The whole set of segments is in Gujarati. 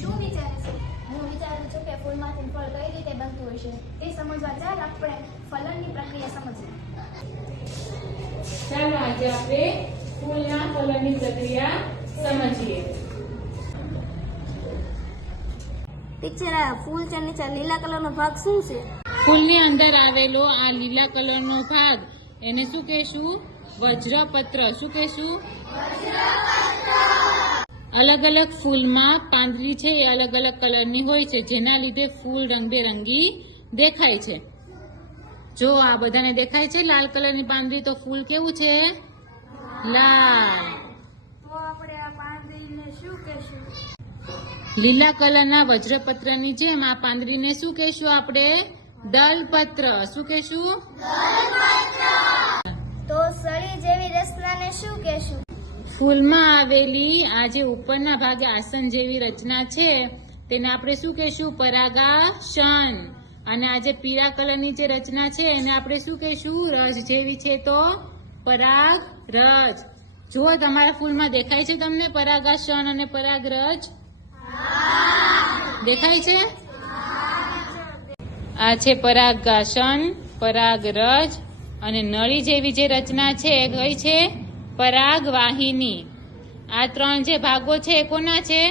શું વિચારે છે? હું વિચારું છું કે ફૂલમાંથી ફળ કઈ રીતે બનતું હશે તે સમજવા ચાલ આપણે ફલનની પ્રક્રિયા સમજીએ. ચાલો આજે આપણે ફૂલના ફલનની પ્રક્રિયા સમજીએ. ટીચર, આ ફૂલ છે નીચે લીલા કલરનો ભાગ શું છે? ફૂલની અંદર આવેલો આ લીલા કલરનો ભાગ એને શું કહેશું? વજ્રપત્ર. શું કહેશું? અલગ અલગ ફૂલમાં પાંદડી છે એ અલગ અલગ કલરની હોય છે, જેના લીધે ફૂલ રંગબેરંગી દેખાય છે. જો આ બધાને દેખાય છે લાલ કલરની પાંદડી, તો ફૂલ કેવું છે? લાલ. તો આપણે આ પાંદડીને શું કહેશું? લીલા કલરના વજ્રપત્રની જેમ આ પાંદડીને શું કહેશું આપણે? દલપત્ર. શું કહેશું? તો સળી જેવી રચનાને શું કહેશું? ફૂલમાં આવેલી આ જે ઉપરના ભાગે આસન જેવી રચના છે તેને આપણે શું કહેશું? પરાગાસન. અને આ જે પીળા કલરની જે રચના છે એને આપણે શું કહેશું? રજ જેવી છે તો પરાગરજ. જો તમારા ફૂલમાં દેખાય છે તમને પરાગાસન અને પરાગરજ? દેખાય છે? આ છે પરાગાસન, પરાગરજ અને નળી જેવી જે રચના છે એ કઈ છે? પરાગવાહિની. આ ત્રણ જે ભાગો છે એ કોના છે?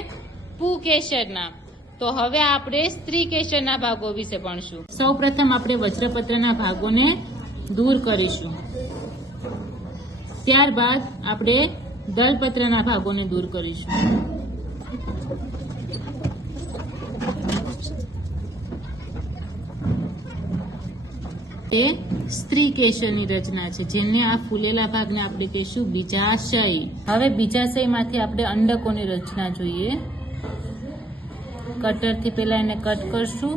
પુંકેસરના. તો હવે આપણે સ્ત્રીકેસરના ભાગો વિશે ભણશું. સૌપ્રથમ આપણે વજ્રપત્રના ભાગોને દૂર કરીશું. ત્યારબાદ આપણે દલપત્રના ભાગોને દૂર કરીશું. એ સ્ત્રીકેસરની રચના છે, જેને આ ફૂલેલા ભાગને આપણે કહીશું બીજાશય. હવે બીજાશયમાંથી આપણે અંડકોની રચના જોઈએ. કટરથી પહેલા એને કટ કરશું.